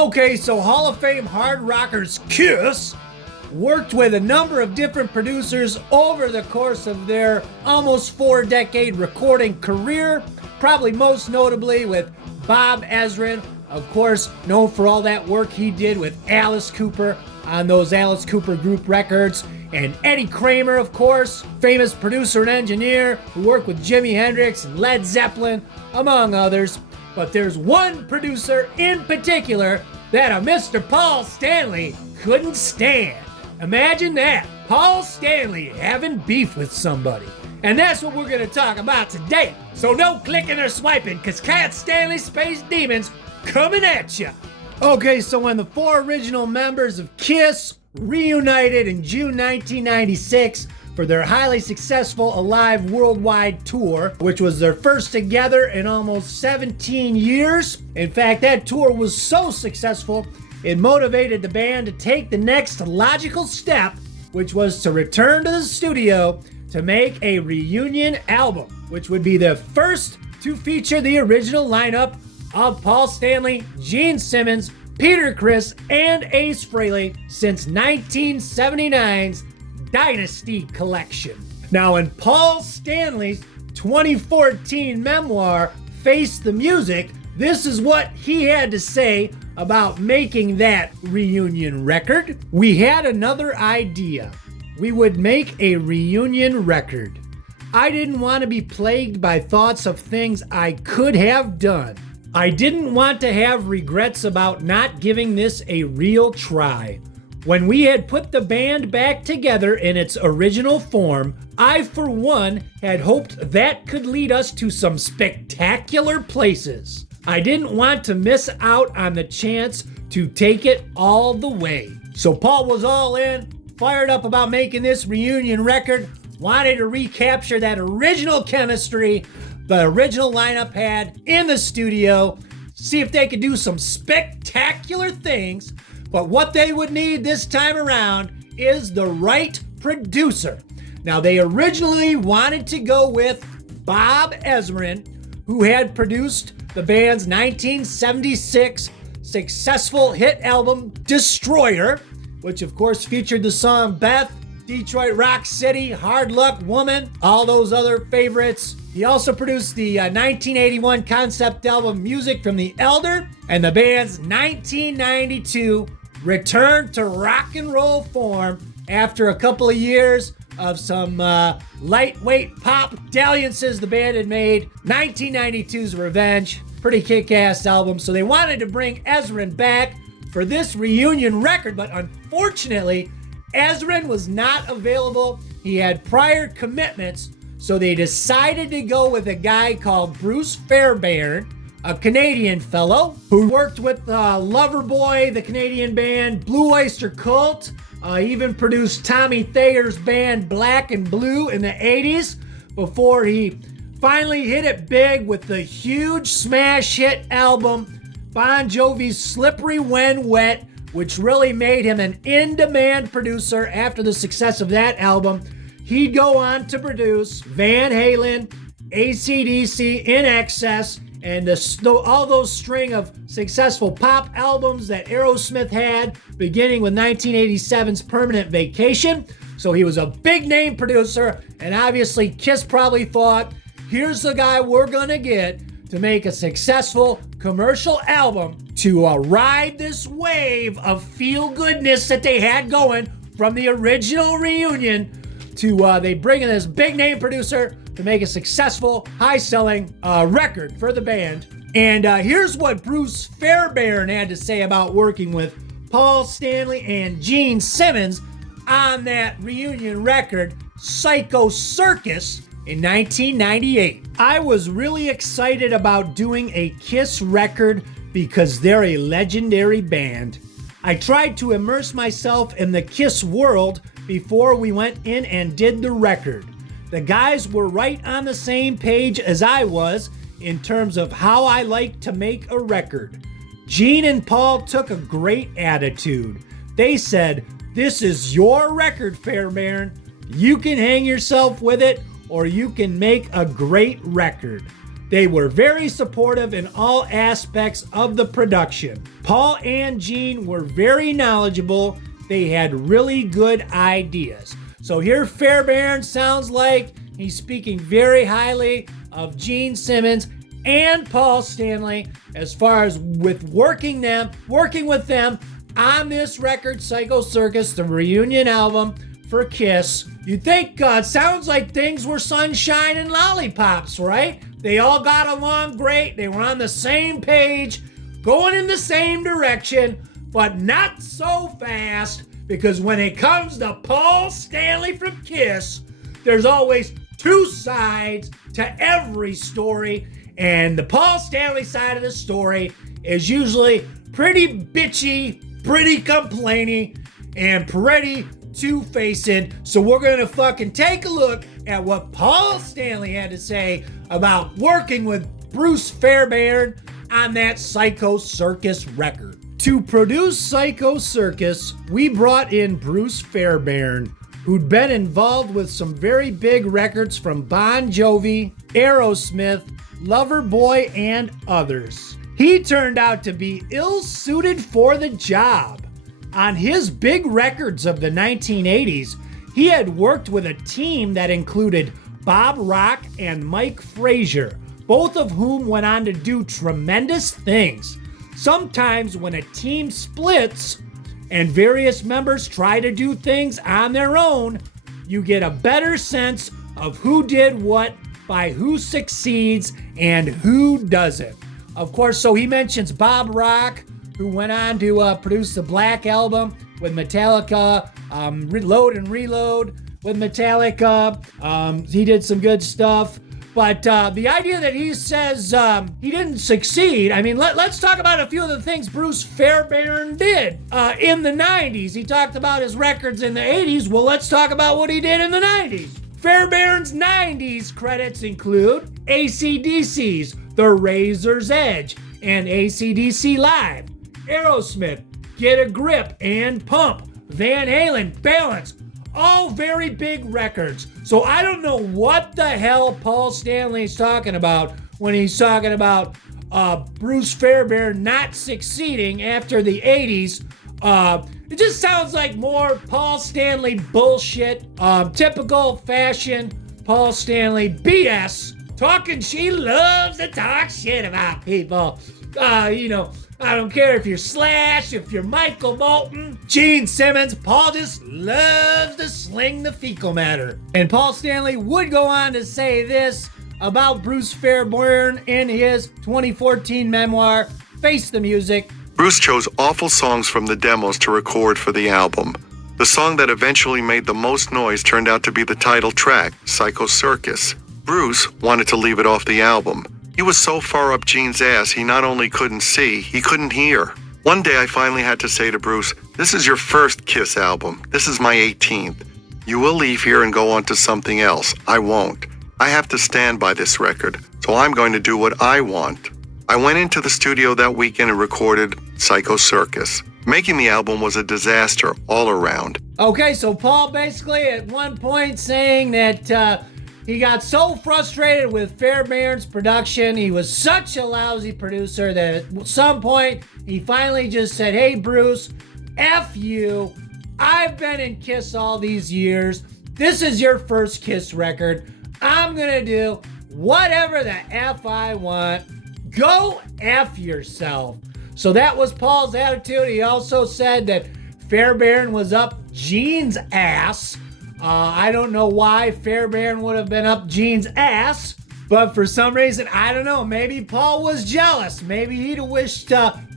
Okay, so Hall of Fame hard rockers Kiss worked with a number of different producers over the course of their almost 4-decade recording career, probably most notably with Bob Ezrin, of course, known for all that work he did with Alice Cooper on those Alice Cooper group records, and Eddie Kramer, of course, famous producer and engineer who worked with Jimi Hendrix and Led Zeppelin, among others. But there's one producer in particular that a Mr. Paul Stanley couldn't stand. Imagine that, Paul Stanley having beef with somebody. And that's what we're going to talk about today. So no clicking or swiping, because Cat Stanley Space Demons coming at you. Okay, so when the four original members of Kiss reunited in June 1996 for their highly successful Alive worldwide tour, which was their first together in almost 17 years. In fact, that tour was so successful, it motivated the band to take the next logical step, which was to return to the studio to make a reunion album, which would be the first to feature the original lineup of Paul Stanley, Gene Simmons, Peter Criss, and Ace Frehley since 1979's Dynasty Collection. Now, in Paul Stanley's 2014 memoir, Face the Music, this is what he had to say about making that reunion record. We had another idea. We would make a reunion record. I didn't want to be plagued by thoughts of things I could have done. I didn't want to have regrets about not giving this a real try. When we had put the band back together in its original form, I, for one, had hoped that could lead us to some spectacular places. I didn't want to miss out on the chance to take it all the way. So Paul was all in, fired up about making this reunion record, wanted to recapture that original chemistry the original lineup had in the studio, see if they could do some spectacular things. But what they would need this time around is the right producer. Now, they originally wanted to go with Bob Ezrin, who had produced the band's 1976 successful hit album, Destroyer, which of course featured the song Beth, Detroit Rock City, Hard Luck Woman, all those other favorites. He also produced the 1981 concept album Music from the Elder and the band's 1992 return to rock and roll form after a couple of years of some lightweight pop dalliances the band had made. 1992's Revenge, pretty kick-ass album. So they wanted to bring Ezrin back for this reunion record, but unfortunately, Ezrin was not available. He had prior commitments, so they decided to go with a guy called Bruce Fairbairn, a Canadian fellow who worked with Loverboy, the Canadian band, Blue Oyster Cult, even produced Tommy Thayer's band Black and Blue in the 80s before he finally hit it big with the huge smash hit album Bon Jovi's Slippery When Wet, which really made him an in-demand producer. After the success of that album, he'd go on to produce Van Halen, AC/DC, In Excess, and all those string of successful pop albums that Aerosmith had, beginning with 1987's Permanent Vacation. So he was a big name producer, and obviously Kiss probably thought, here's the guy we're gonna get to make a successful commercial album to ride this wave of feel-goodness that they had going from the original reunion to they bring in this big name producer to make a successful, high-selling record for the band. And here's what Bruce Fairbairn had to say about working with Paul Stanley and Gene Simmons on that reunion record, Psycho Circus, in 1998. I was really excited about doing a Kiss record because they're a legendary band. I tried to immerse myself in the Kiss world before we went in and did the record. The guys were right on the same page as I was in terms of how I like to make a record. Gene and Paul took a great attitude. They said, "This is your record, Fairbairn. You can hang yourself with it, or you can make a great record." They were very supportive in all aspects of the production. Paul and Gene were very knowledgeable. They had really good ideas. So here Fairbairn sounds like he's speaking very highly of Gene Simmons and Paul Stanley as far as with working with them on this record, Psycho Circus, the reunion album for Kiss. You'd think sounds like things were sunshine and lollipops, right? They all got along great. They were on the same page, going in the same direction, but not so fast, because when it comes to Paul Stanley from Kiss, there's always two sides to every story, and the Paul Stanley side of the story is usually pretty bitchy, pretty complaining, and pretty two-faced. So we're gonna fucking take a look at what Paul Stanley had to say about working with Bruce Fairbairn on that Psycho Circus record. To produce Psycho Circus, we brought in Bruce Fairbairn, who'd been involved with some very big records from Bon Jovi, Aerosmith, Loverboy, and others. He turned out to be ill-suited for the job. On his big records of the 1980s, he had worked with a team that included Bob Rock and Mike Frazier, both of whom went on to do tremendous things. Sometimes when a team splits and various members try to do things on their own, you get a better sense of who did what by who succeeds and who doesn't. Of course, so he mentions Bob Rock, who went on to produce the Black Album with Metallica, Load and Reload with Metallica. He did some good stuff. But the idea that he says he didn't succeed, I mean, let's talk about a few of the things Bruce Fairbairn did in the 90s. He talked about his records in the 80s. Well, let's talk about what he did in the 90s. Fairbairn's 90s credits include AC/DC's The Razor's Edge and AC/DC Live, Aerosmith, Get a Grip and Pump, Van Halen, Balance, all very big records. So I don't know what the hell Paul Stanley's talking about when he's talking about Bruce Fairbairn not succeeding after the 80s. It just sounds like more Paul Stanley bullshit, typical fashion Paul Stanley BS. She loves to talk shit about people. I don't care if you're Slash, if you're Michael Bolton, Gene Simmons, Paul just loves to sling the fecal matter. And Paul Stanley would go on to say this about Bruce Fairbairn in his 2014 memoir, Face the Music. Bruce chose awful songs from the demos to record for the album. The song that eventually made the most noise turned out to be the title track, Psycho Circus. Bruce wanted to leave it off the album. He was so far up Gene's ass he not only couldn't see, he couldn't hear. One day I finally had to say to Bruce, "This is your first Kiss album. This is my 18th. You will leave here and go on to something else. I won't. I have to stand by this record, so I'm going to do what I want." I went into the studio that weekend and recorded Psycho Circus. Making the album was a disaster all around. Okay, so Paul basically at one point saying that he got so frustrated with Fairbairn's production. He was such a lousy producer that at some point he finally just said, "Hey Bruce, F you. I've been in Kiss all these years. This is your first Kiss record. I'm gonna do whatever the F I want. Go F yourself." So that was Paul's attitude. He also said that Fairbairn was up Gene's ass. I don't know why Fairbairn would have been up Gene's ass, but for some reason, I don't know, maybe Paul was jealous. Maybe he'd have wished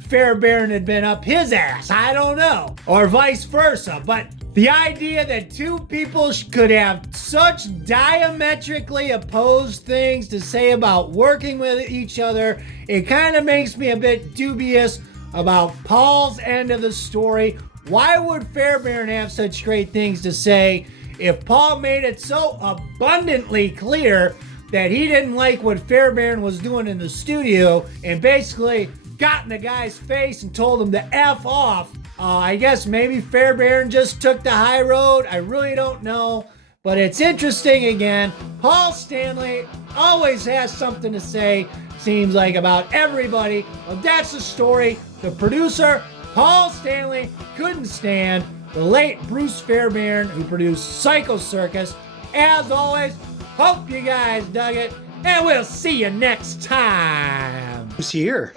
Fairbairn had been up his ass. I don't know. Or vice versa. But the idea that two people could have such diametrically opposed things to say about working with each other, it kind of makes me a bit dubious about Paul's end of the story. Why would Fairbairn have such great things to say if Paul made it so abundantly clear that he didn't like what Fairbairn was doing in the studio and basically got in the guy's face and told him to F off? I guess maybe Fairbairn just took the high road. I really don't know. But it's interesting again. Paul Stanley always has something to say, seems like, about everybody. Well, that's the story. The producer, Paul Stanley, couldn't stand the late Bruce Fairbairn, who produced Psycho Circus. As always, hope you guys dug it, and we'll see you next time. Who's here?